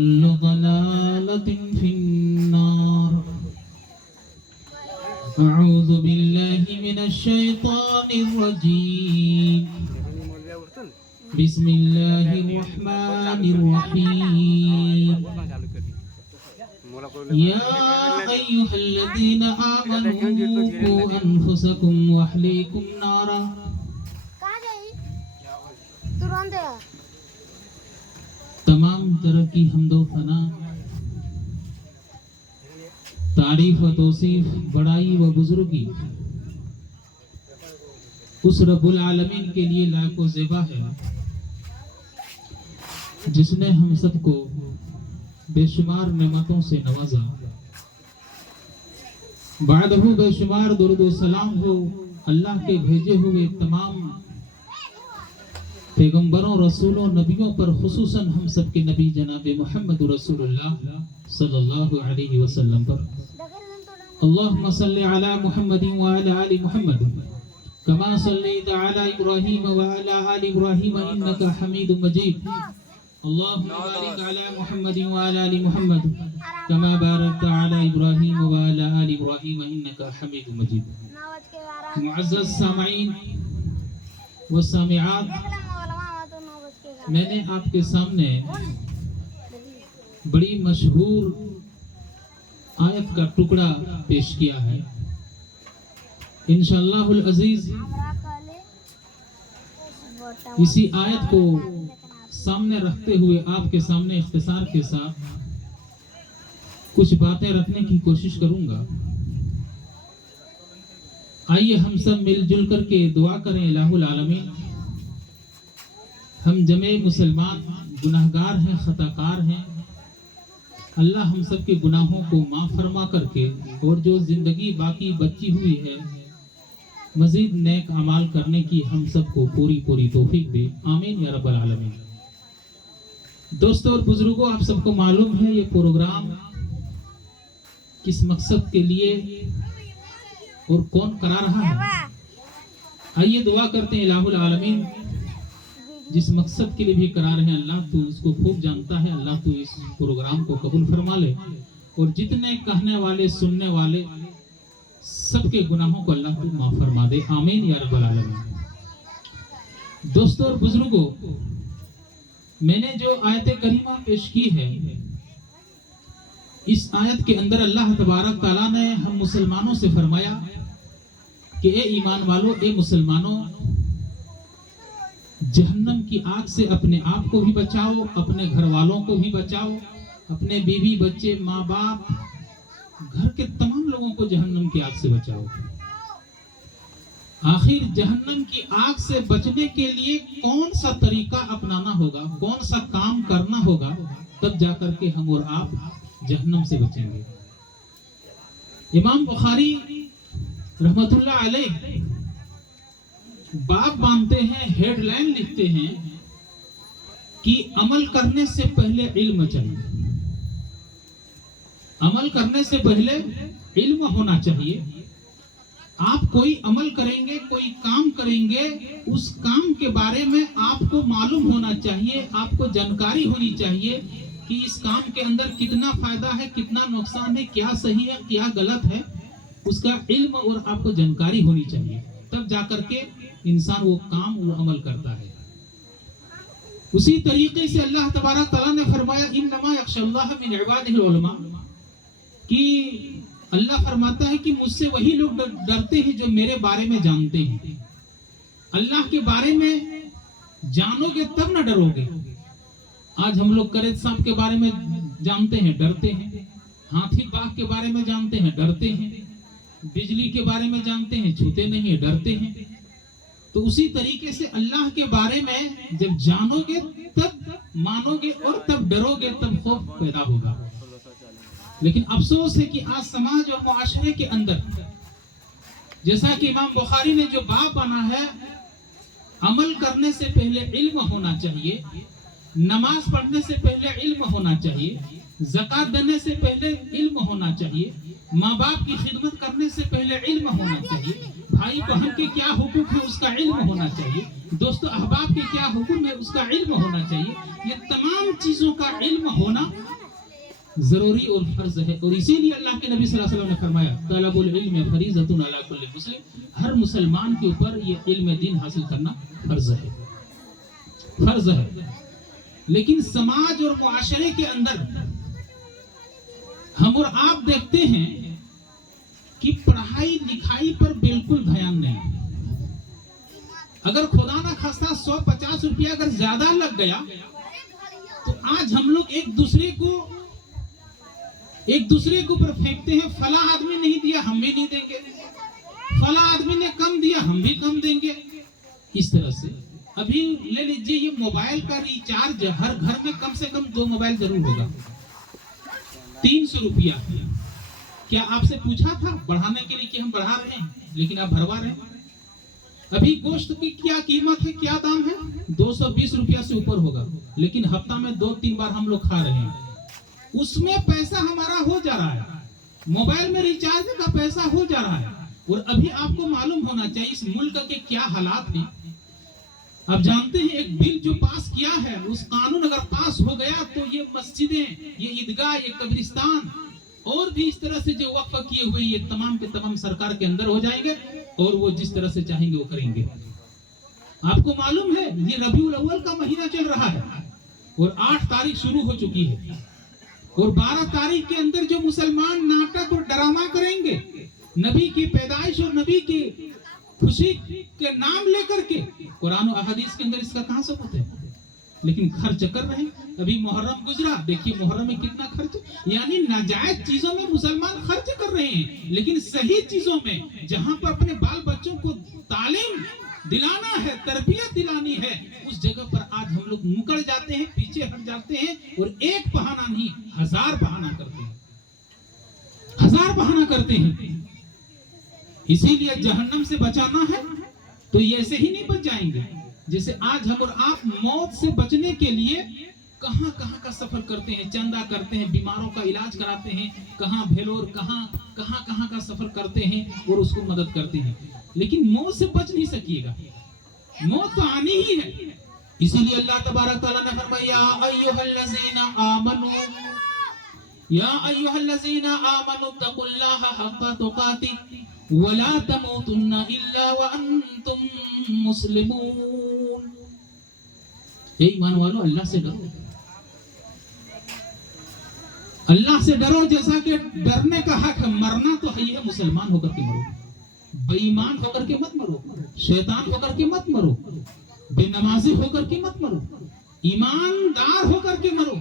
ضلالة في النار. أعوذ بالله من الشيطان الرجيم. بسم الله الرحمن الرحيم. يا أيها الذين آمنوا قوا أنفسكم وأهليكم نارا. तमाम तरह की हम्दो फना, तारीफ व तौसीफ, बड़ाई व बुजुर्गी उस रब्बुल आलमीन के लिए लाखों ज़ेबा है, जिसने हम सबको बेशुमार नेमतों से नवाजा। बादहू बेशुमार दुरूद व सलाम हो अल्लाह के भेजे हुए तमाम पैगंबरों, रसूलों, नबियों पर, खुसूसन हम सब के नबी जनाब मोहम्मद रसूलुल्लाह सल्लल्लाहु अलैहि वसल्लम पर। अल्लाहुम्मा सल्लि अला मुहम्मदिन व अला आलि मुहम्मद कमा सल्लैता अला इब्राहीम व अला आलि इब्राहीम इन्नका हमीदुम मजीद। अल्लाहुम्मा बारिक अला मुहम्मदिन व अला आलि मुहम्मद कमा बारकता अला इब्राहीम व अला आलि इब्राहीम इन्नका हमीदुम मजीद। मुअज़्ज़ज़ सामईन व सामिआत, मैंने आपके सामने बड़ी मशहूर आयत का टुकड़ा पेश किया है। इंशाअल्लाहुल अजीज इसी आयत को सामने रखते हुए आपके सामने इख्तिसार के साथ कुछ बातें रखने की कोशिश करूंगा। आइए हम सब मिलजुल करके दुआ करें इलाहुल आलमीन। हम जमे मुसलमान गुनाहगार हैं, खताकार हैं। अल्लाह हम सब के गुनाहों को माफ़ फरमा करके और जो जिंदगी बाकी बची हुई है मजीद नेक अमाल करने की हम सबको पूरी पूरी तौफीक दे। आमीन या रब्बल आलमीन। दोस्तों और बुजुर्गों, आप सबको मालूम है ये प्रोग्राम किस मकसद के लिए और कौन करा रहा है। आइए दुआ करते हैं इलाहुल आलमीन, जिस मकसद के लिए भी करा रहे हैं अल्लाह तो उसको खूब जानता है। अल्लाह तो इस प्रोग्राम को कबूल फरमा ले और जितने कहने वाले सुनने वाले सबके गुनाहों को अल्लाह तो माफ फरमा दे। आमीन या रब्बल आलमीन। दोस्तों और बुजुर्गों, मैंने जो आयत करीमा पेश की है, इस आयत के अंदर अल्लाह तबारक ताला ने हम मुसलमानों से फरमाया कि ए ईमान वालों, ए मुसलमानों, जहन्नम की आग से अपने आप को भी बचाओ, अपने घर वालों को भी बचाओ, अपने बीवी बच्चे माँ बाप घर के तमाम लोगों को जहन्नम की आग से बचाओ। आखिर जहन्नम की आग से बचने के लिए कौन सा तरीका अपनाना होगा, कौन सा काम करना होगा, तब जाकर के हम और आप जहन्नम से बचेंगे। इमाम बुखारी रहमतुल्लाह अलैह बाप बांधते हैं, हेडलाइन लिखते हैं कि अमल करने से पहले इल्म चाहिए। अमल करने से पहले इल्म होना चाहिए। आप कोई अमल करेंगे, कोई काम करेंगे, उस काम के बारे में आपको मालूम होना चाहिए, आपको जानकारी होनी चाहिए कि इस काम के अंदर कितना फायदा है, कितना नुकसान है, क्या सही है, क्या गलत है। उसका इल्म और आपको जानकारी होनी चाहिए, तब जाकर के इंसान वो काम, वो अमल करता है। उसी तरीके से अल्लाह तबारक तआला ने फरमाया इन्नमा यख्शल्लाह मिन इबादिहिल उलमा, कि अल्लाह फरमाता है कि मुझसे वही लोग डरते हैं जो मेरे बारे में जानते हैं। अल्लाह के बारे में जानोगे तब ना डरोगे। आज हम लोग करेत सांप के बारे में जानते हैं, डरते हैं। हाथी बाघ के बारे में जानते हैं, डरते हैं। बिजली के बारे में जानते हैं, छूते नहीं है, डरते हैं। तो उसी तरीके से अल्लाह के बारे में जब जानोगे तब मानोगे और तब डरोगे, तब खौफ पैदा होगा। लेकिन अफसोस है कि आज समाज और मुआशरे के अंदर, जैसा कि इमाम बुखारी ने जो बाब बना है, अमल करने से पहले इल्म होना चाहिए, नमाज पढ़ने से पहले इल्म होना चाहिए, ज़कात देने से पहले इल्म होना चाहिए, माँ बाप की खिदमत करने से पहले इल्म होना चाहिए, भाई बहन के क्या हुकूक है उसका इल्म होना चाहिए, दोस्तों अहबाब के क्या हुक्म है उसका इल्म होना चाहिए। ये तमाम चीजों का इल्म होना जरूरी और फर्ज है। और इसीलिए अल्लाह के नबी सल्लल्लाहु अलैहि वसल्लम ने फरमाया तलबुल इल्म फरीज़तुन अला कुल्लि मुस्लिम, हर मुसलमान के ऊपर ये इल्म दीन हासिल करना फर्ज है, फर्ज है। लेकिन समाज और मुआशरे के अंदर हम और आप देखते हैं कि पढ़ाई लिखाई पर बिल्कुल ध्यान नहीं। अगर खुदा ना खास्ता 150 रुपया अगर ज्यादा लग गया तो आज हम लोग एक दूसरे के ऊपर फेंकते हैं, फला आदमी नहीं दिया हम भी नहीं देंगे, फला आदमी ने कम दिया हम भी कम देंगे। इस तरह से अभी ले लीजिए ये मोबाइल का रिचार्ज, हर घर में कम से कम 2 मोबाइल जरूर होगा, 300 रुपया। क्या आपसे पूछा था बढ़ाने के लिए कि हम बढ़ा रहे हैं, लेकिन आप भरवा रहे हैं। अभी गोश्त की क्या कीमत है, क्या दाम है, 220 रुपया से ऊपर होगा, लेकिन हफ्ता में 2-3 बार हम लोग खा रहे हैं। उसमें पैसा हमारा हो जा रहा है, मोबाइल में रिचार्ज का पैसा हो जा रहा है। और अभी आपको मालूम होना चाहिए इस मुल्क के क्या हालात हैं। आप जानते हैं एक बिल जो पास किया है, उस कानून अगर पास हो गया तो ये मस्जिदें, ये ईदगाह, ये कब्रिस्तान और भी इस तरह से जो वक्फ किए हुए ये तमाम के तमाम सरकार के अंदर हो जाएंगे और वो जिस तरह से चाहेंगे वो करेंगे। आपको मालूम है ये रबीउल अव्वल का महीना चल रहा है और 8 तारीख शुरू हो चुकी है और 12 तारीख के अंदर जो मुसलमान नाटक और ड्रामा करेंगे नबी की पैदाइश और नबी की खुशी के नाम लेकर के, कुरान और अहदीस के अंदर इसका कहां सबूत है, लेकिन खर्च कर रहे हैं। अभी मुहर्रम गुजरा, देखिए मुहर्रम में कितना खर्च, यानी नाजायज चीजों में मुसलमान खर्च कर रहे हैं, लेकिन सही चीजों में जहां पर अपने बाल बच्चों को तालीम दिलाना है, तरबियत दिलानी है, उस जगह पर आज हम लोग मुकर जाते हैं, पीछे हट जाते हैं और एक बहाना नहीं 1000 बहाना करते हैं, 1000 बहाना करते हैं। इसीलिए जहन्नम से बचाना है तो ये ऐसे ही नहीं बच जाएंगे। जैसे आज हम और आप मौत से बचने के लिए कहां कहां का सफर करते हैं, चंदा करते हैं, बीमारों का इलाज कराते हैं, कहां भेलोर, कहां कहां का सफर करते हैं और उसको मदद करते हैं, लेकिन मौत से बच नहीं सकिएगा, मौत तो आनी ही है। इसीलिए अल्लाह तबारक तआला ने फरमाया या अय्युहल्लज़ीना आमनु तकुल्लाहा हक़्क़ तुक़ातिह वला तमूतुन्ना इल्ला व अंतुम मुस्लिमून। हे ईमान वालों, अल्लाह से डरो, अल्लाह से डरो जैसा कि डरने का हक है। मरना तो है ही है, मुसलमान होकर के मरो, बेईमान होकर के मत मरो, शैतान होकर के मत मरो, बेनमाजी होकर के मत मरो, ईमानदार होकर के मरो।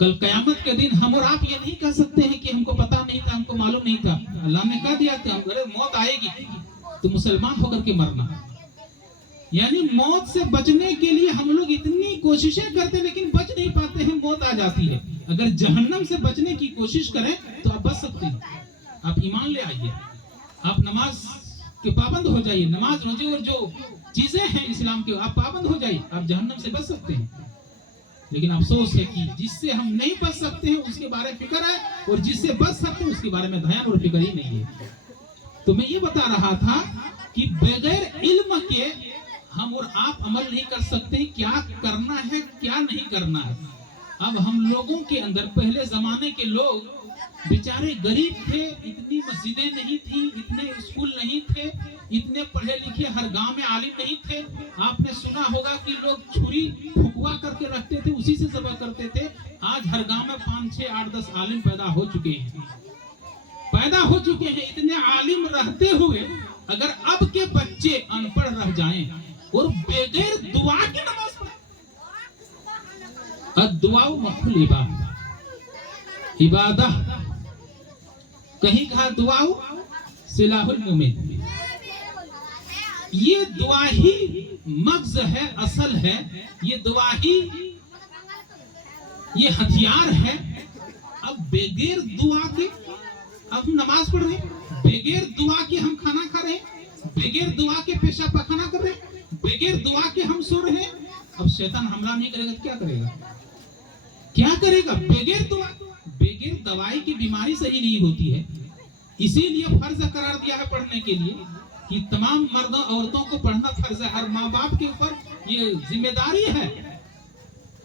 कल कयामत के दिन हम और आप ये नहीं कह सकते हैं कि हमको पता नहीं था, हमको मालूम नहीं था, अल्लाह ने कह दिया था अरे मौत आएगी तो मुसलमान होकर के मरना। यानी मौत से बचने के लिए हम लोग इतनी कोशिशें करते हैं लेकिन बच नहीं पाते हैं, मौत आ जाती है। अगर जहन्नम से बचने की कोशिश करें तो आप बच सकते हैं। आप ईमान ले आइए, आप नमाज के पाबंद हो जाइए, नमाज रोजे और जो चीजें हैं इस्लाम के आप पाबंद हो जाइए, आप जहन्नम से बच सकते हैं। लेकिन अफसोस है कि जिससे हम नहीं बच सकते हैं उसके बारे में फिक्र है और जिससे बच सकते हैं उसके बारे में ध्यान और फिक्र ही नहीं है। तो मैं ये बता रहा था कि बगैर इल्म के हम और आप अमल नहीं कर सकते हैं, क्या करना है क्या नहीं करना है। अब हम लोगों के अंदर, पहले जमाने के लोग बेचारे गरीब थे, इतनी मस्जिदें नहीं थी, इतने स्कूल नहीं थे, इतने पढ़े लिखे हर गांव में आलिम नहीं थे। आपने सुना होगा कि लोग छुरी फुकवा करके रखते थे, उसी से ज़बह करते थे। आज हर गांव में 5, 6, 8, 10 आलिम पैदा हो चुके हैं। इतने आलिम रहते हुए अगर अब के बच्चे अनपढ़ रह जाएं और बगैर दुआ की नमाज पढ़े, अद्दुआउ मखुल इबादह, कहीं कहा दुआउ सिलाहुल मोमिन। ये दुआ ही मग़ज़ है, असल है, ये दुआ ही ये हथियार है। अब बगैर दुआ के अब हम नमाज पढ़ रहे हैं, बगैर दुआ के हम खाना खा रहे हैं, बगैर दुआ के पेशाब पखाना कर रहे हैं, बगैर दुआ के हम सो रहे हैं। अब शैतान हमला नहीं करेगा तो क्या करेगा? बगैर दुआ, बगैर दवाई की बीमारी सही नहीं होती है, इसीलिए फर्ज करार दिया है पढ़ने के लिए कि तमाम मर्दों औरतों को पढ़ना फर्ज है। हर माँ बाप के ऊपर ये जिम्मेदारी है,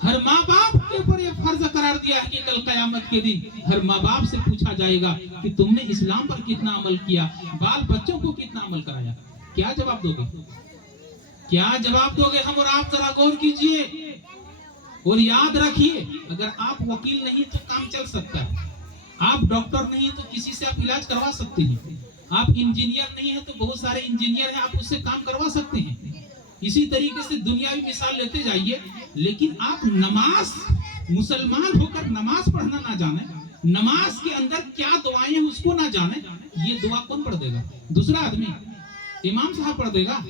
हर माँ बाप के ऊपर ये फर्ज करार दिया है कि कल कयामत के दिन हर माँ बाप से पूछा जाएगा कि तुमने इस्लाम पर कितना अमल किया, बाल बच्चों को कितना अमल कराया। क्या जवाब दोगे? क्या जवाब दोगे? हम और आप जरा गौर कीजिए और याद रखिए, अगर आप वकील नहीं तो काम चल सकता है, आप डॉक्टर नहीं तो किसी से आप इलाज करवा सकते हैं, आप इंजीनियर नहीं है तो बहुत सारे इंजीनियर हैं, आप उससे काम करवा सकते हैं। इसी तरीके से दुनियावी मिसाल लेते जाइए, लेकिन आप नमाज, मुसलमान होकर नमाज पढ़ना ना जाने, नमाज के अंदर क्या दुआएं हैं उसको ना जाने, ये दुआ कौन पढ़ देगा? दूसरा आदमी, इमाम साहब पढ़ देगा?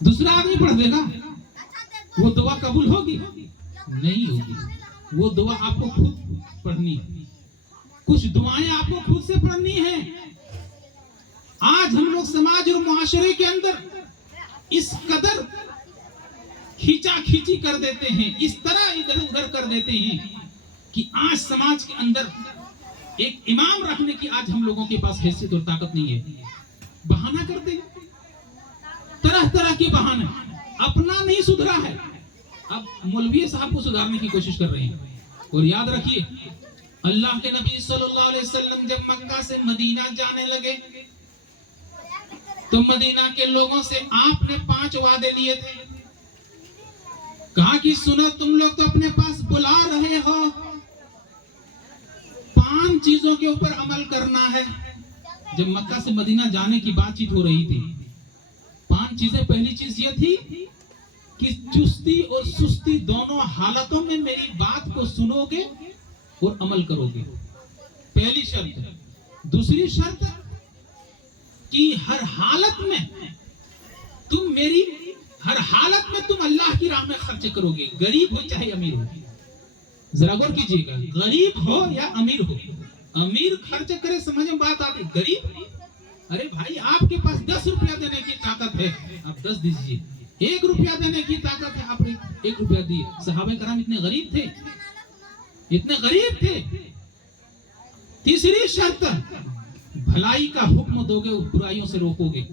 दूसरा आदमी पढ़ देगा? वो दुआ कबूल होगी? नहीं होगी। वो दुआ आपको खुद पढ़नी है, कुछ दुआएं आपको खुद से पढ़नी है। आज हम लोग समाज और मुआशरे के अंदर इस कदर खींचा खींची कर देते हैं, इस तरह इधर उधर कर देते हैं कि आज समाज के अंदर एक इमाम रखने की आज हम लोगों के पास हैसियत और ताकत नहीं है। बहाना करते हैं, तरह तरह के बहाने, अपना नहीं सुधरा है, अब मौलवी साहब को सुधारने की कोशिश कर रहे हैं। और याद रखिए, अल्लाह के नबी सल्लल्लाहु अलैहि वसल्लम जब मक्का से मदीना जाने लगे तो मदीना के लोगों से आपने 5 वादे लिए थे। कहा कि सुनो, तुम लोग तो अपने पास बुला रहे हो, 5 चीजों के ऊपर अमल करना है। जब मक्का से मदीना जाने की बातचीत हो रही थी, 5 चीजें। पहली चीज ये थी कि चुस्ती और सुस्ती दोनों हालतों में मेरी बात को सुनोगे और अमल करोगे, पहली शर्त। दूसरी शर्त कि हर हालत में तुम अल्लाह की राह में खर्च करोगे, गरीब हो चाहे अमीर हो। जरा गौर कीजिएगा, गरीब हो या अमीर हो। अमीर खर्च करे, समझ में बात आती। गरीब, अरे भाई आपके पास 10 रुपया देने की ताकत है, आप 10 दीजिए। 1 रुपया देने की ताकत है, आप 1 रुपया दिए। सहाबा कराम इतने गरीब थे, इतने गरीब थे। तीसरी शर्त, भलाई का हुक्म दोगे, बुराइयों से रोकोगे।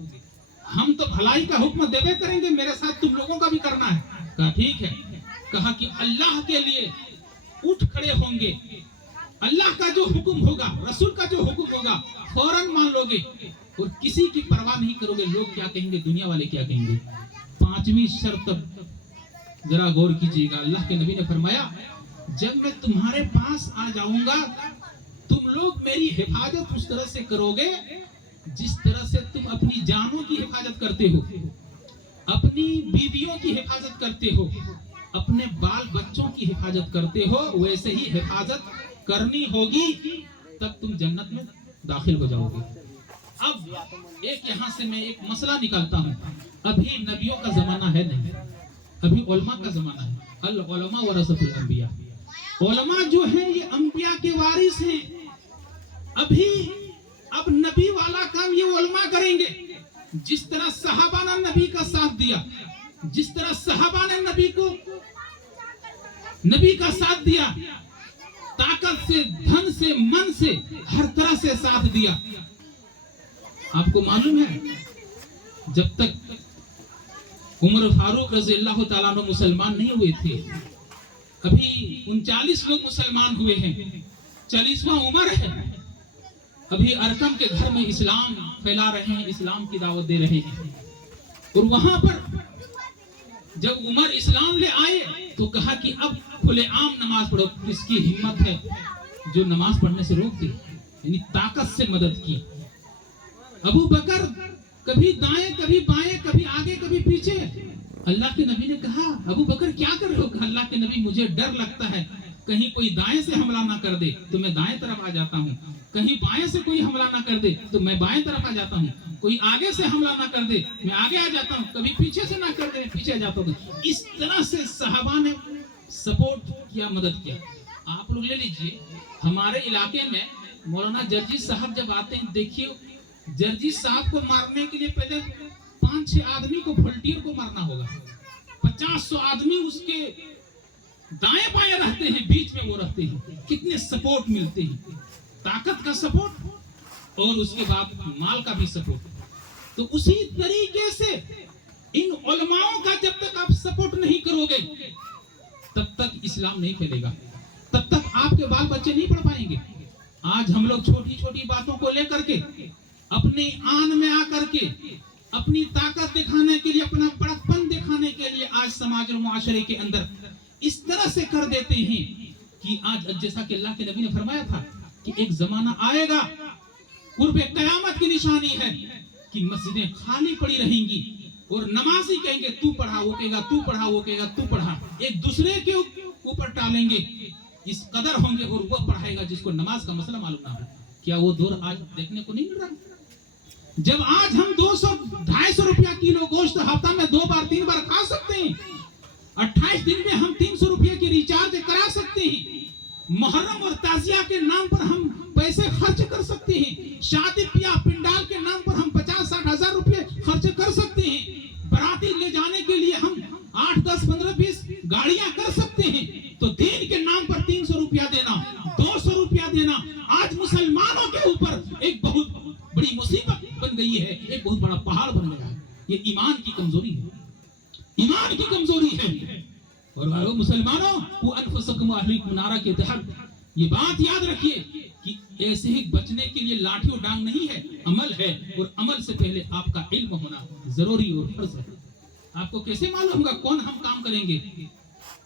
हम तो भलाई का हुक्म देवे करेंगे, मेरे साथ तुम लोगों का भी करना है। कहा ठीक है। कहा कि अल्लाह के लिए उठ खड़े होंगे, अल्लाह का जो हुक्म होगा, रसूल का जो हुक्म होगा फौरन मान लोगे और किसी की परवाह नहीं करोगे, लोग क्या कहेंगे, दुनिया वाले क्या कहेंगे। 5वीं शर्त, जरा गौर कीजिएगा, अल्लाह के नबी ने फरमाया, जब मैं तुम्हारे पास आ जाऊंगा तुम लोग मेरी हिफाजत उस तरह से करोगे जिस तरह से तुम अपनी जानों की हिफाजत करते हो, अपनी बीवियों की हिफाजत करते हो, अपने बाल बच्चों की हिफाजत करते हो, वैसे ही हिफाजत करनी होगी, तब तुम जन्नत में दाखिल हो जाओगे। अब एक यहाँ से मैं एक मसला निकालता हूँ। अभी नबियों का जमाना है नहीं, अभी उलमा का जमाना है। अल उलमा वरसतुल अंबिया, उलमा जो है ये अंबिया के वारिस हैं। अब नबी वाला काम ये उलमा करेंगे। जिस तरह सहाबा ने नबी का साथ दिया, जिस तरह सहाबा ने नबी का साथ दिया, ताकत से, धन से, मन से, हर तरह से साथ दिया। आपको मालूम है, जब तक उमर फारूक रज़ी अल्लाह ताला अन्हु मुसलमान नहीं हुए थे, अभी 39 लोग मुसलमान हुए हैं, 40वां उमर है। अभी अरकम के घर में इस्लाम फैला रहे हैं, इस्लाम की दावत दे रहे हैं। और वहां पर जब उमर इस्लाम ले आए तो कहा कि अब खुलेआम नमाज पढ़ो। किसकी हिम्मत है जो नमाज पढ़ने से रोक दे, यानी ताकत से मदद की। अबू बकर कभी दाएं कभी बाएं, कभी आगे कभी पीछे। अल्लाह के नबी ने कहा, अबू बकर क्या कर रहे हो? अल्लाह के नबी, मुझे डर लगता है कहीं कोई दाएं से हमला ना कर दे तो मैं दाएं तरफ आ जाता हूँ, कहीं बाएं से कोई हमला ना कर दे तो मैं बाएं तरफ आ जाता हूँ, कोई आगे से हमला ना कर दे मैं आगे आ जाता हूँ, कभी पीछे से ना कर दे पीछे आ जाता हूँ। इस तरह से सहाबा ने सपोर्ट किया, मदद किया। आप लोग ले लीजिए, हमारे इलाके में मौलाना जर्जी साहब जब आते हैं, देखिए जर्जी साहब को मारने के लिए पहले 5-6 आदमी को, वॉलंटियर को मारना होगा। 50-100 आदमी उसके दाएं बाएं रहते हैं, बीच में वो रहते करते हैं, कितने सपोर्ट मिलते हैं, ताकत का सपोर्ट और उसके बाद माल का भी सपोर्ट। तो उसी तरीके से इन उलमाओं का जब तक आप सपोर्ट नहीं करोगे तब तक इस्लाम नहीं फैलेगा, तब तक आपके बाल बच्चे नहीं पढ़ पाएंगे। आज हम लोग छोटी छोटी बातों को लेकर के अपनी आन में आकर के अपनी ताकत दिखाने के लिए, अपना बड़कपन दिखाने के लिए आज समाज और मुआशरे के अंदर इस तरह से कर देते हैं कि आज जैसा कि अल्लाह के नबी ने फरमाया था कि एक जमाना आएगा, कुर्बे कयामत की निशानी है कि मस्जिदें खाली पड़ी रहेंगी और नमाजी कहेंगे तू पढ़ा, वो कहेगा तू पढ़ा, वो कहेगा तू पढ़ा, एक दूसरे के ऊपर टालेंगे, इस कदर होंगे और वह पढ़ाएगा जिसको नमाज का मसला मालूम ना हो। क्या वो दौर आज देखने को नहीं मिल रहा? जब आज हम 200-250 रुपया किलो गोश्त हफ्ता में 2 बार 3 बार खा सकते हैं, 28 दिन में हम 300 रुपये की रिचार्ज करा सकते हैं, मुहर्रम और ताजिया के नाम पर हम पैसे खर्च कर सकते हैं, शादी ब्याह पिंडाल के नाम पर हम 50-60 हजार रुपये खर्च कर सकते हैं, बराती ले जाने के लिए हम 8-10-15-20 गाड़ियां कर सकते हैं, तो दीन के नाम पर 300 रुपया देना, 200 रुपया देना आज मुसलमानों के ऊपर एक बहुत बड़ी मुसीबत बन गई है, एक बहुत बड़ा पहाड़ बन गया है। ये ईमान की कमजोरी है, ईमान की कमजोरी है। और मुसलमानों को अनफुसकुम व अहलीकुम नारा के तहत ये बात याद रखिए कि ऐसे ही बचने के लिए लाठी और डांग नहीं है, अमल है, और अमल से पहले आपका इल्म होना जरूरी और फर्ज है। आपको कैसे मालूम होगा कौन हम काम करेंगे,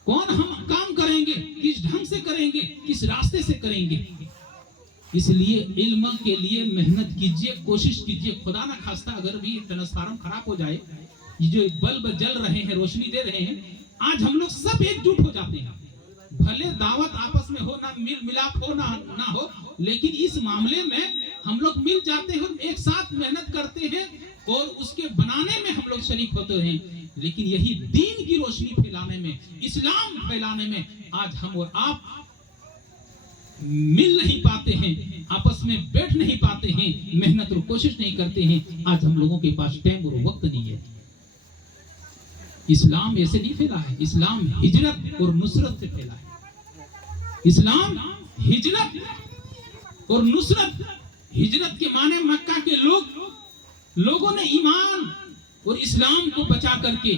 कौन हम काम करेंगे, किस ढंग से करेंगे, किस रास्ते से करेंगे? इसलिए इल्म के लिए मेहनत कीजिए, कोशिश कीजिए। खुदा ना खास्ता अगर भी ट्रांसफार्मर खराब हो जाए, ये जो बल्ब जल रहे हैं, रोशनी दे रहे हैं, आज हम लोग सब एकजुट हो जाते हैं, भले दावत आपस में हो ना, मिल मिलाप हो ना हो, लेकिन इस मामले में हम लोग मिल जाते हैं, एक साथ मेहनत करते हैं और उसके बनाने में हम लोग शरीक होते हैं। लेकिन यही दीन की रोशनी फैलाने में, इस्लाम फैलाने में आज हम और आप मिल नहीं पाते हैं, आपस में बैठ नहीं पाते हैं, मेहनत और कोशिश नहीं करते हैं। आज हम लोगों के पास टाइम और वक्त नहीं है। इस्लाम ऐसे नहीं फैला है, इस्लाम हिजरत और नुसरत से फैला है। इस्लाम हिजरत और नुसरत, हिजरत के माने मक्का के लोगों ने ईमान और इस्लाम को बचा करके,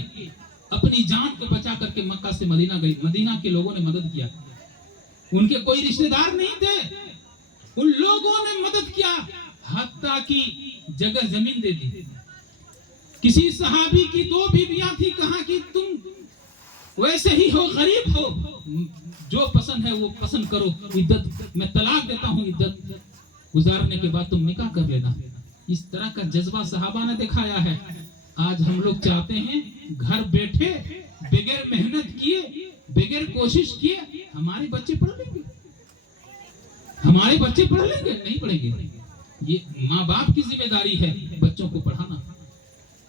अपनी जान को बचा करके मक्का से मदीना गए। मदीना के लोगों ने मदद किया, उनके कोई रिश्तेदार नहीं थे, उन लोगों ने मदद किया, हत्ता की जगह जमीन दे दी। किसी सहाबी की 2 बीवियां थी, कहा कि तुम वैसे ही हो, गरीब हो, जो पसंद है वो पसंद करो, इद्दत मैं तलाक देता हूं, इद्दत गुजारने के बाद तुम निकाह कर लेना। इस तरह का जज्बा सहाबा ने दिखाया है। आज हम लोग चाहते हैं घर बैठे बगैर मेहनत किए, बगैर कोशिश किए हमारे बच्चे पढ़ लेंगे, हमारे बच्चे पढ़ लेंगे? नहीं पढ़ेंगे। ये माँ बाप की जिम्मेदारी है बच्चों को पढ़ाना।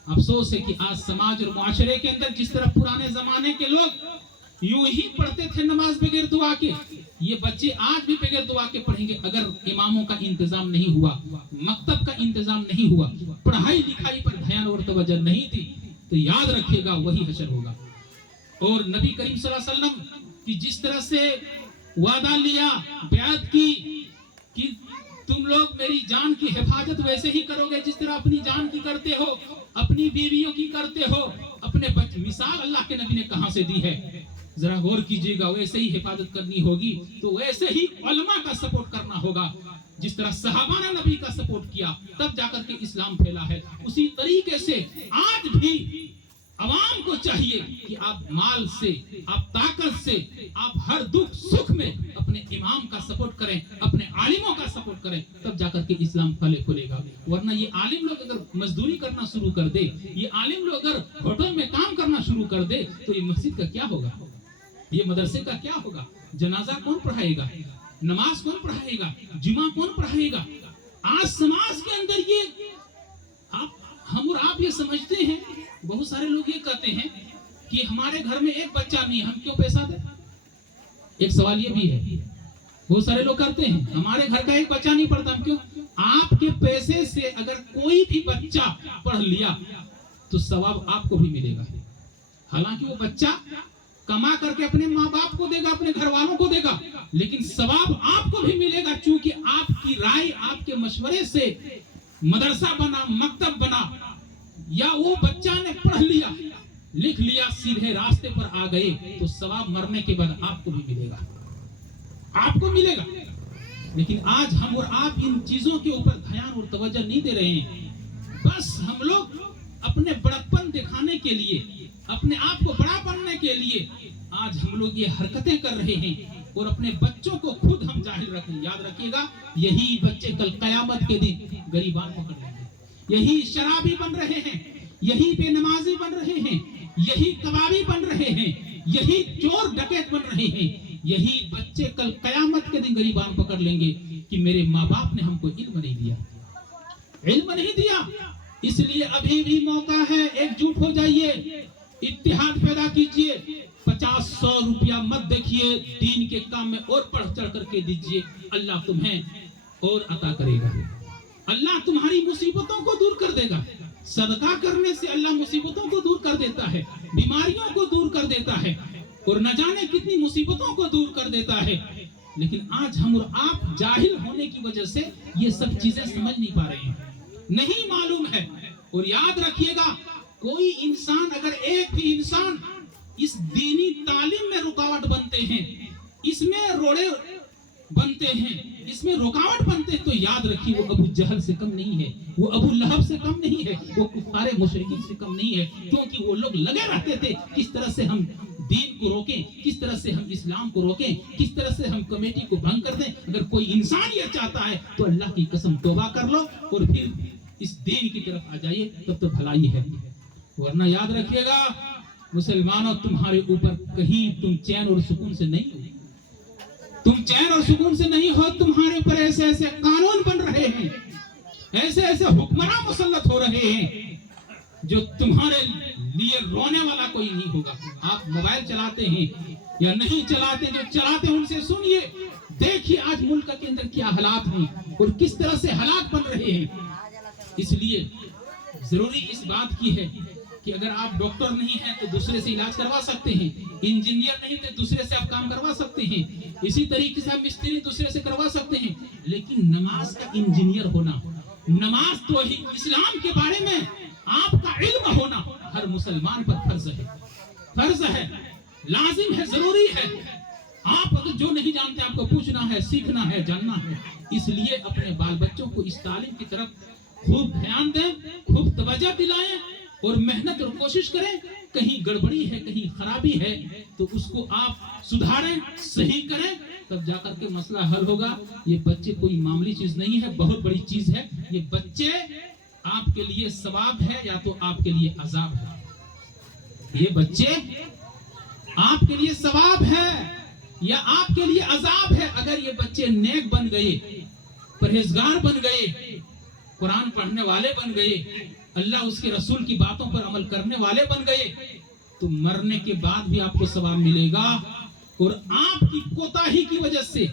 अफसोस है कि आज समाज और मुआशरे के अंदर जिस तरह पुराने जमाने के लोग यूं ही पढ़ते थे नमाज बगैर दुआ के, ये बच्चे आज भी बगैर दुआ के पढ़ेंगे। अगर इमामों का इंतजाम नहीं हुआ, मकतब का इंतजाम नहीं हुआ, पढ़ाई लिखाई पर ध्यान और तवज्जो नहीं थी, तो याद रखिएगा वही हशर होगा। और नबी करीम सल्लल्लाहु अलैहि वसल्लम की जिस तरह से वादा लिया, बैत की कि तुम लोग मेरी जान की हिफाजत वैसे ही करोगे जिस तरह अपनी जान की करते हो, अपनी बीवियों की करते हो, अपने बच्चे। मिसाल अल्लाह के नबी ने कहां से दी है, जरा गौर कीजिएगा। वैसे ही हिफाजत करनी होगी तो वैसे ही उलमा का सपोर्ट करना होगा। जिस तरह सहाबा ने नबी का सपोर्ट किया तब जाकर के इस्लाम फैला है, उसी तरीके से आज भी अवाम को चाहिए कि आप माल से, आप ताकत से, आप हर दुख सुख में अपने इमाम का सपोर्ट करें, अपने आलिमों का सपोर्ट करें, तब जाकर के इस्लाम फले फूलेगा। वरना ये आलिम लोग अगर मजदूरी करना शुरू कर दे, ये आलिम लोग अगर होटल में काम करना शुरू कर दे, तो ये मस्जिद का क्या होगा, ये मदरसे का क्या होगा? जनाजा कौन पढ़ाएगा, नमाज कौन पढ़ाएगा, जुमा कौन पढ़ाएगा? आज समाज के अंदर ये हम और आप ये समझते हैं, बहुत सारे लोग ये कहते हैं कि हमारे घर में एक बच्चा नहीं, हम क्यों पैसा दें? एक सवाल ये भी है, बहुत सारे लोग कहते हैं हमारे घर का एक बच्चा नहीं पढ़ता, हम क्यों? आपके पैसे से अगर कोई भी बच्चा पढ़ लिया तो सवाब आपको भी मिलेगा। हालांकि वो बच्चा कमा करके अपने माँ बाप को देगा, अपने घर वालों को देगा, लेकिन सवाब आपको भी मिलेगा, चूंकि आपकी राय, आपके मशवरे से मदरसा बना, मकतब बना, या वो बच्चा ने पढ़ लिया, लिख लिया, सीधे रास्ते पर आ गए, तो सवाब मरने के बाद आपको भी मिलेगा, आपको मिलेगा। लेकिन आज हम और आप इन चीजों के ऊपर ध्यान और तवज्जो नहीं दे रहे हैं। बस हम लोग अपने बड़प्पन दिखाने के लिए, अपने आप को बड़ा बनने के लिए आज हम लोग ये हरकतें कर रहे हैं, और अपने बच्चों को खुद हम जाहिल रखें। याद रखिएगा, यही बच्चे कल कयामत के दिन गरीबान पकड़ लेंगे, यही शराबी बन रहे हैं, यही बेनमाजी बन रहे हैं, यही कबाबी बन रहे हैं, यही चोर डकैत बन रहे हैं, यही बच्चे कल कयामत के दिन गरीबान पकड़ लेंगे कि मेरे माँ बाप ने हमको इल्म नहीं दिया, इल्म नहीं दिया। इसलिए अभी भी मौका है, एकजुट हो जाइए, इत्तेहाद पैदा कीजिए। 50-100 रुपया मत देखिए, दीन के काम में और बढ़ चढ़ करके दीजिए, अल्लाह तुम्हें और अता करेगा, अल्लाह तुम्हारी मुसीबतों को दूर कर देगा। सदका करने से अल्लाह मुसीबतों को दूर कर देता है, बीमारियों को दूर कर देता है, और न जाने कितनी मुसीबतों को दूर कर देता है। लेकिन आज हम और आप जाहिल होने की वजह से ये सब चीजें समझ नहीं पा रहे हैं, नहीं मालूम है। और याद रखिएगा, कोई इंसान, अगर एक भी इंसान इस दीनी तालीम में रुकावट बनते हैं, इसमें रोड़े बनते हैं, इसमें रुकावट बनते हैं, तो याद रखिए वो अबू जहल से कम नहीं है, वो अबू लहब से कम नहीं है, वो कुफारे मुशरिकीन से कम नहीं है। क्योंकि वो लोग लगे रहते थे किस तरह से हम दीन को रोकें, किस तरह से हम इस्लाम को रोकें, किस तरह से हम कमेटी को भंग कर दें। अगर कोई इंसान ये चाहता है तो अल्लाह की कसम तौबा कर लो और फिर इस दीन की तरफ आ जाइए, तब तो भलाई है। वरना याद रखिएगा मुसलमानों, तुम्हारे ऊपर कहीं तुम चैन और सुकून से नहीं हो, तुम चैन और सुकून से नहीं हो। तुम्हारे ऊपर ऐसे ऐसे कानून बन रहे हैं, ऐसे ऐसे हुक्मरान मुसल्लत हो रहे हैं जो तुम्हारे लिए रोने वाला कोई नहीं होगा। आप मोबाइल चलाते हैं या नहीं चलाते, जो चलाते हैं उनसे सुनिए, देखिए आज मुल्क के अंदर क्या हालात हैं और किस तरह से हालात बन रहे हैं। इसलिए जरूरी इस बात की है कि अगर आप डॉक्टर नहीं हैं तो दूसरे से इलाज करवा सकते हैं, इंजीनियर नहीं तो दूसरे से आप काम करवा सकते हैं, इसी तरीके से आप मिस्त्री दूसरे से करवा सकते हैं। लेकिन नमाज का इंजीनियर होना, नमाज तो ही इस्लाम के बारे में आपका इल्म होना हर मुसलमान पर फर्ज है, फर्ज है, लाजिम है, जरूरी है। आप अगर जो नहीं जानते आपको पूछना है, सीखना है, जानना है। इसलिए अपने बाल बच्चों को इस तालीम की तरफ खूब ध्यान दें, खूब तवज्जो दिलाएं और मेहनत और कोशिश करें। कहीं गड़बड़ी है, कहीं खराबी है तो उसको आप सुधारें, सही करें, तब जाकर के मसला हल होगा। ये बच्चे कोई मामूली चीज नहीं है, बहुत बड़ी चीज है। ये बच्चे आपके लिए सवाब है या तो आपके लिए अजाब है। ये बच्चे आपके लिए सवाब है या आपके लिए अजाब है। अगर ये बच्चे नेक बन गए, परहेजगार बन गए, कुरान पढ़ने वाले बन गए, अल्लाह उसके रसूल की बातों पर अमल करने वाले बन गए, तो मरने के बाद भी आपको सवाब मिलेगा। और आपकी कोताही की वजह से,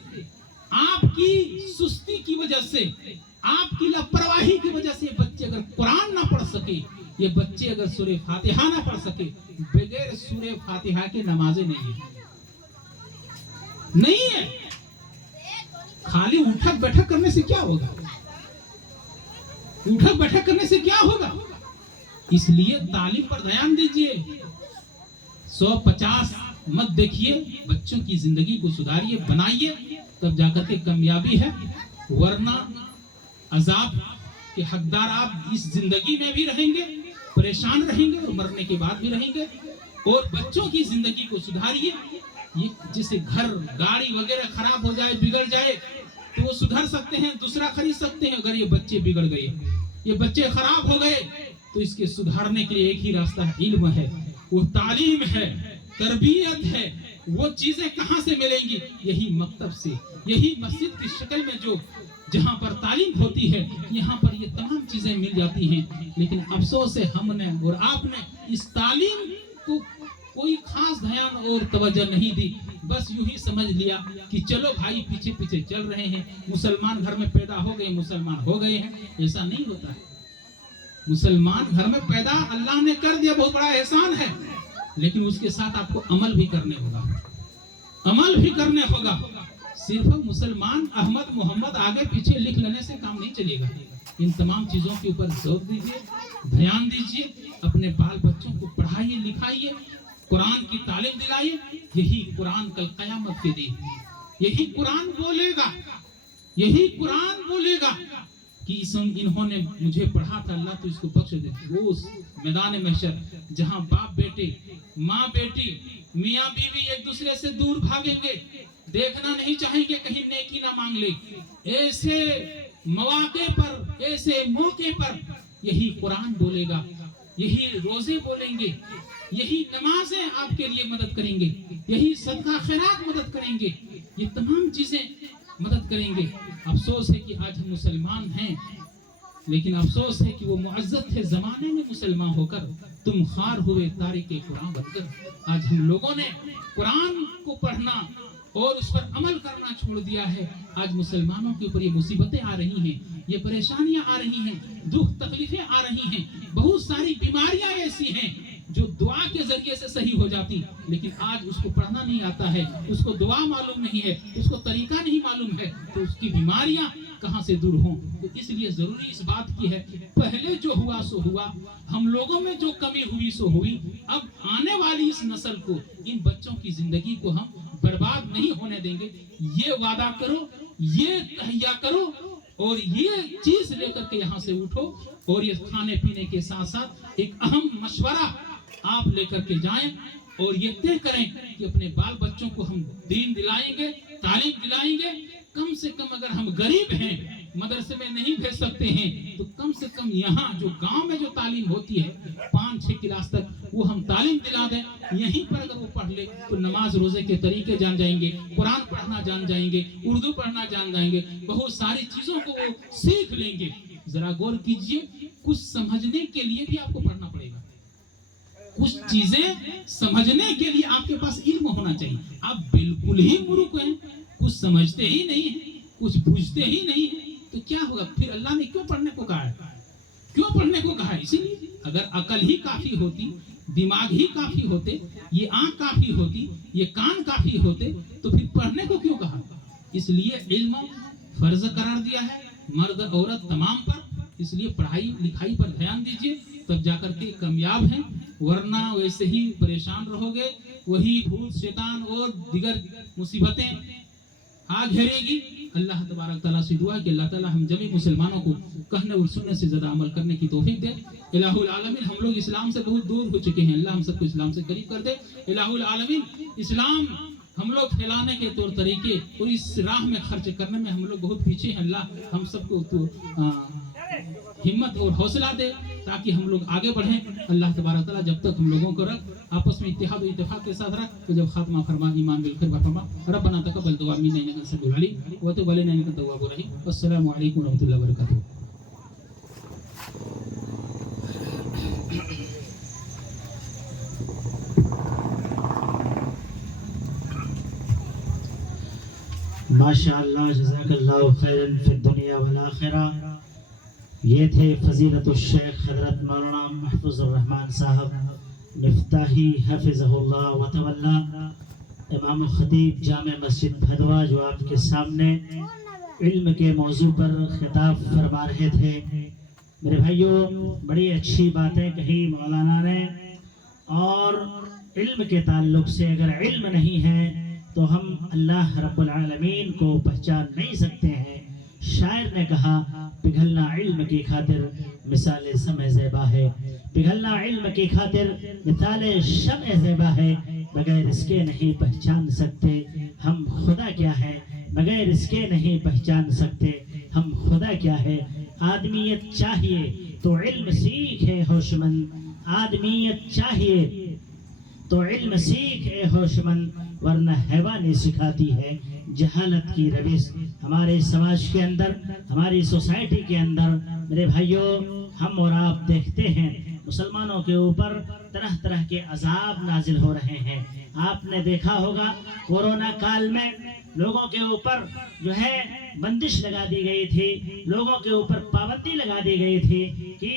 आपकी सुस्ती की वजह से, आपकी लापरवाही की वजह से ये बच्चे अगर कुरान ना पढ़ सके, ये बच्चे अगर सूरे फातिहा ना पढ़ सके, बगैर सूरे फातिहा के नमाजें नहीं है, नहीं है। खाली उठक बैठक करने से क्या होगा? उठक बैठक करने से क्या होगा? इसलिए तालीम पर ध्यान दीजिए। 150 मत देखिए, बच्चों की जिंदगी को सुधारिए, बनाइए, तब जाकर के कामयाबी है। वरना अजाब के हकदार आप इस जिंदगी में भी रहेंगे, परेशान रहेंगे और मरने के बाद भी रहेंगे। और बच्चों की जिंदगी को सुधारिए। ये जैसे घर गाड़ी वगैरह खराब हो जाए, बिगड़ जाए, तो वो सुधर सकते हैं, दूसरा खरीद सकते हैं। अगर ये बच्चे बिगड़ गए, ये बच्चे खराब हो गए, तो इसके सुधारने के लिए एक ही रास्ता है, इल्म है, वो तालीम है, तरबियत है। वो चीजें कहाँ से मिलेंगी? यही मकतब से, यही मस्जिद की शक्ल में जो जहाँ पर तालीम होती है, यहाँ पर ये तमाम चीजें मिल जाती हैं। लेकिन अफसोस है, हमने और आपने इस तालीम को कोई खास ध्यान और तवज्जो नहीं दी। बस यूं ही समझ लिया कि चलो भाई पीछे पीछे चल रहे हैं, मुसलमान घर में पैदा हो गए, मुसलमान हो गए हैं। ऐसा नहीं होता है। मुसलमान घर में पैदा अल्लाह ने कर दिया, बहुत बड़ा एहसान है, लेकिन उसके साथ आपको अमल भी करने होगा, अमल भी करने होगा। सिर्फ मुसलमान अहमद मोहम्मद आगे पीछे लिख लेने से काम नहीं चलेगा। इन तमाम चीजों के ऊपर जोर दीजिए, ध्यान दीजिए, अपने बाल बच्चों को पढ़ाइए लिखाइए, कुरान की तालीम दिलाइए। यही कुरान कल कयामत के दिन, यही कुरान बोलेगा, यही कुरान बोलेगा कि इन्होंने मुझे पढ़ा था, अल्लाह तो इसको बख्श दे। वो उस मैदान महशर जहां बाप बेटे, माँ बेटी, मियाँ बीवी एक दूसरे से दूर भागेंगे, देखना नहीं चाहेंगे कहीं नेकी ना मांग ले। ऐसे मौके पर, ऐसे मौके पर यही कुरान बोलेगा, यही रोजे बोलेंगे, यही नमाजें आपके लिए मदद करेंगे, यही सदका खैरात मदद करेंगे, ये तमाम चीजें मदद करेंगे। अफसोस है कि आज हम मुसलमान हैं, लेकिन अफसोस है कि वो मुअज़्ज़त थे जमाने में मुसलमान होकर, तुम खार हुए तारीके कुरान बनकर। आज हम लोगों ने कुरान को पढ़ना और उस पर अमल करना छोड़ दिया है। आज मुसलमानों के ऊपर ये मुसीबतें आ रही हैं, ये परेशानियां आ रही हैं, दुख तकलीफें आ रही हैं, बहुत सारी बीमारियां ऐसी हैं जो दुआ के जरिए से सही हो जाती, लेकिन आज उसको पढ़ना नहीं आता है, उसको दुआ मालूम नहीं है, उसको तरीका नहीं मालूम है, तो उसकी बीमारियां कहां से दूर हों। तो इसलिए जरूरी इस बात की है, पहले जो हुआ सो हुआ, हम लोगों में जो कमी हुई सो हुई। अब आने वाली इस नस्ल को, इन बच्चों की जिंदगी को हम बर्बाद नहीं होने देंगे। ये वादा करो, ये तहैया करो और ये चीज लेकर के यहाँ से उठो। और ये खाने पीने के साथ साथ एक अहम मशवरा आप लेकर के जाएं और ये तय करें कि अपने बाल बच्चों को हम दीन दिलाएंगे, तालीम दिलाएंगे। कम से कम अगर हम गरीब हैं, मदरसे में नहीं भेज सकते हैं, तो कम से कम यहाँ जो गांव में जो तालीम होती है 5-6 क्लास तक, वो हम तालीम दिला दें। यहीं पर अगर वो पढ़ ले तो नमाज रोजे के तरीके जान जाएंगे, कुरान पढ़ना जान जाएंगे, उर्दू पढ़ना जान जाएंगे, बहुत सारी चीजों को वो सीख लेंगे। जरा गौर कीजिए, कुछ समझने के लिए भी आपको पढ़ना पड़ेगा, कुछ चीजें समझने के लिए आपके पास इल्म होना चाहिए। आप बिल्कुल ही मूर्ख हैं, कुछ समझते ही नहीं है, कुछ बुझते ही नहीं है, तो क्या होगा? फिर अल्लाह ने क्यों पढ़ने को कहा है? क्यों पढ़ने को कहा है? इसीलिए अगर अकल ही काफी होती, दिमाग ही काफी होते, ये आंख काफी होती, ये कान काफी होते, तो फिर पढ़ने को क्यों कहा? इसलिए इल्म फर्ज करार दिया है मर्द औरत तमाम पर। इसलिए पढ़ाई लिखाई पर ध्यान दीजिए, तब जाकर के कामयाब हैं, वरना वैसे ही परेशान रहोगे, वही भूत शैतान और दीगर मुसीबतें आ घेरेगी। अल्लाह तबारक ताला से दुआ है कि अल्लाह ताला हम जमी मुसलमानों को कहने और सुनने से ज्यादा अमल करने की तौफीक दे। इलाहुल आलमीन, हम लोग इस्लाम से बहुत दूर हो चुके हैं, अल्लाह हम सबको इस्लाम से करीब कर दे। इलाहुल आलमीन, इस्लाम हम लोग फैलाने के तौर तरीके और इस राह में खर्च करने में हम लोग बहुत पीछे हैं। अल्लाह हम सबको तो हिम्मत और हौसला दे ताकि हम लोग आगे बढ़ें। अल्लाह तबारक ताला जब तक हम लोगों को रख आपस में इत्तेहाद और इत्तेफाक के साथ रख, तो जब खात्मा फरमा ईमान बिल खैर फरमा। रब्बना तक़ब्बल दुआ मिन्ना इन्नका अंतस समीउल अलीम व तुब अलैना इन्नका तव्वाबुर रहीम। अस्सलामु अलैकुम व रहमतुल्लाहि व बरकातुहू। माशाअल्लाह, जज़ाकल्लाहु खैरन फिद दुनिया वल आखिरह। ये थे फजीलतुश शेख हजरत मौलाना महफूजुर रहमान साहब मिफ्ताही हफिज़हुल्लाह व तवल्ला, इमाम खतीब जामे मस्जिद भदवा, जो आपके सामने इल्म के मौजू पर खिताब फरमा रहे थे। मेरे भाइयों, बड़ी अच्छी बातें कही मौलाना ने। और इल्म के ताल्लुक से अगर इल्म नहीं है तो हम अल्लाह रब्बुल आलमीन को पहचान नहीं सकते हैं। शायर ने कहा, पिघलना इल्म की खातिर मिसाल समय ज़ेबा है, पिघलना इल्म की खातिर मिसाल शम्अ ज़ेबा है। बगैर इसके नहीं पहचान सकते हम खुदा क्या है, बगैर इसके नहीं पहचान सकते हम खुदा क्या है। आदमियत चाहिए तो इल्म सीखे होशमंद, आदमियत चाहिए तो इल्म सीख ए होशमंद, वरना हैवानी सिखाती है जहालत की रविश। हमारे समाज के अंदर, हमारी सोसाइटी के अंदर मेरे भाइयों, हम और आप देखते हैं मुसलमानों के ऊपर तरह तरह के अजाब नाजिल हो रहे हैं। आपने देखा होगा कोरोना काल में لوگوں کے اوپر جو ہے بندش لگا دی گئی تھی، لوگوں کے اوپر پابندی لگا دی گئی تھی کہ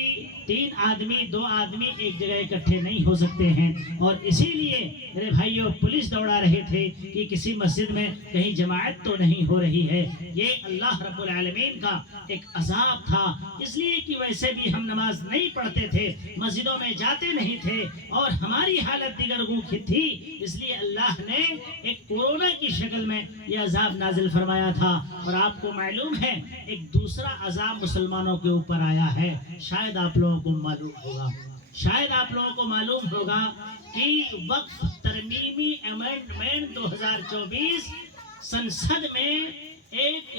3 آدمی 2 آدمی ایک جگہ اکٹھے نہیں ہو سکتے ہیں، اور اسی لیے میرے بھائیوں پولیس دوڑا رہے تھے کہ کسی مسجد میں کہیں جماعت تو نہیں ہو رہی ہے۔ یہ اللہ رب العالمین کا ایک عذاب تھا، اس لیے کہ ویسے بھی ہم نماز نہیں پڑھتے تھے، مسجدوں میں جاتے نہیں تھے، اور ہماری حالت دیگرگوں کی تھی، اس لیے اللہ نے ایک کورونا کی شکل میں یہ عذاب نازل فرمایا تھا۔ اور آپ کو معلوم ہے ایک دوسرا عذاب مسلمانوں کے اوپر آیا ہے، شاید آپ لوگوں کو معلوم ہوگا، شاید آپ لوگوں کو معلوم ہوگا کہ وقف ترمیمی امینڈمنٹ 2024 سنسد میں ایک